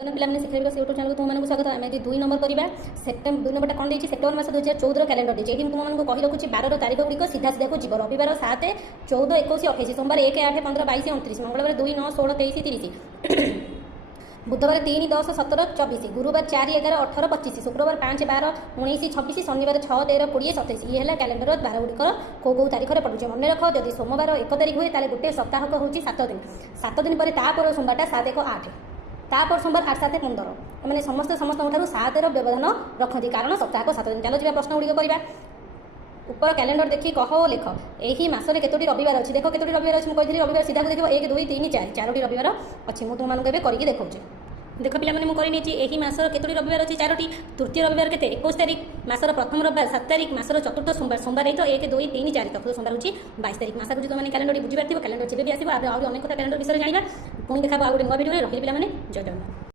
ପିଲାମାନେ ଶିକ୍ଷା ବିକାଶ ୟୁଟ୍ୟୁବ୍ ଚ୍ୟାନେଲକୁ ତୁମମାନଙ୍କୁ ସ୍ୱାଗତ। ଆମେ ଆଜି 2 ନମ୍ବର କରିବା। ଦୁଇ ନମ୍ବରଟା କ'ଣ ଦେଇଛି? ସେପ୍ଟେମ୍ବର ମାସ 2014 କ୍ୟାଲେଣ୍ଡର ଦେଇଛି। ଏଠି ମୁଁ ତୁମମାନଙ୍କୁ କହି ରଖୁଛି 12ର ତାରିଖ ଗୁଡ଼ିକ ସିଧା ସିଧାକୁ ଯିବ। ରବିବାର 7, 14, 21, 28, ସୋମବାର 1, 8, 15, 22, 29, ମଙ୍ଗଳବାର 2, 9, 16, 23, 30, ବୁଧବାର 3, 10, 17, 24, ଗୁରୁବାର 4, 11, 18, 25, ଶୁକ୍ରବାର 5, 12, 19, 26, ଶନିବାର 6, 13, 20, 27। ଇଏ ହେଲା କ୍ୟାଲେଣ୍ଡର ବାର ଗୁଡ଼ିକର କେଉଁ ତାରିଖରେ ପଡ଼ୁଛି। ମନେ ରଖ, ଯଦି ସୋମବାର 1 ତାରିଖ ହୁଏ ତାହେଲେ ଗୋଟେ ସପ୍ତାହକ ହେଉଛି 7 ଦିନ। 7 ଦିନ ପରେ ତାପରେ ସୋମବାରଟା 7, 1, 8, ତାପରେ ସୋମବାର 8, 7, 15। ଏମାନେ ସମସ୍ତଙ୍କଠାରୁ 7ର ବ୍ୟବଧାନ ରଖନ୍ତି, କାରଣ ସପ୍ତାହକ 7 ଦିନ। ଚାଲ ଯିବା ପ୍ରଶ୍ନ ଗୁଡ଼ିକ କରିବା। ଉପର କ୍ୟାଲେଣ୍ଡର ଦେଖି କହ ଓ ଲେଖ। ଏହି ମାସରେ କେତୋଟି ରବିବାର ଅଛି? ଦେଖ କେତୋଟି ରବିବାର ଅଛି। ମୁଁ କହିଥିଲି ରବିବାର ସିଧାକୁ ଦେଖିବ 1, 2, 3, 4, 4ଟି ରବିବାର ଅଛି। ମୁଁ ତୁମମାନଙ୍କୁ ଏବେ କରିକି ଦେଖାଉଛି। ଦେଖ ପିଲାମାନେ, ମୁଁ କରିନେଇଛି। ଏହି ମାସର କେତୋଟି ରବିବାର ଅଛି? 4ଟି। ତୃତୀୟ ରବିବାର କେତେ? 21 ତାରିଖ। ମାସର ପ୍ରଥମ ରବିବାର 7 ତାରିଖ। ମାସର ଚତୁର୍ଥ ସୋମବାର ଏଇ ତ 1, 2, 3, 4, ଚତୁର୍ଥ ସୋମବାର ହେଉଛି 22 ତାରିଖ। ମାସ ହେଉଛି ତୁମମାନେ କ୍ୟାଲେଣ୍ଡରଟି ବୁଝିପାରିଥିବ। କ୍ୟାଲେଣ୍ଡର ଯେବେ ବି ଆସିବ ଆହୁରି ଅନେକ କଥା କ୍ୟାଲେଣ୍ଡର ବିଷୟରେ ଜାଣିବା। ପୁଣି ଦେଖାବ ଆଉ ଗୋଟେ ନୂଆ ଭିଡ଼ିଓରେ। ରହିଲି ପିଲାମାନେ, ଜୟ ଜଗନ୍ନାଥ।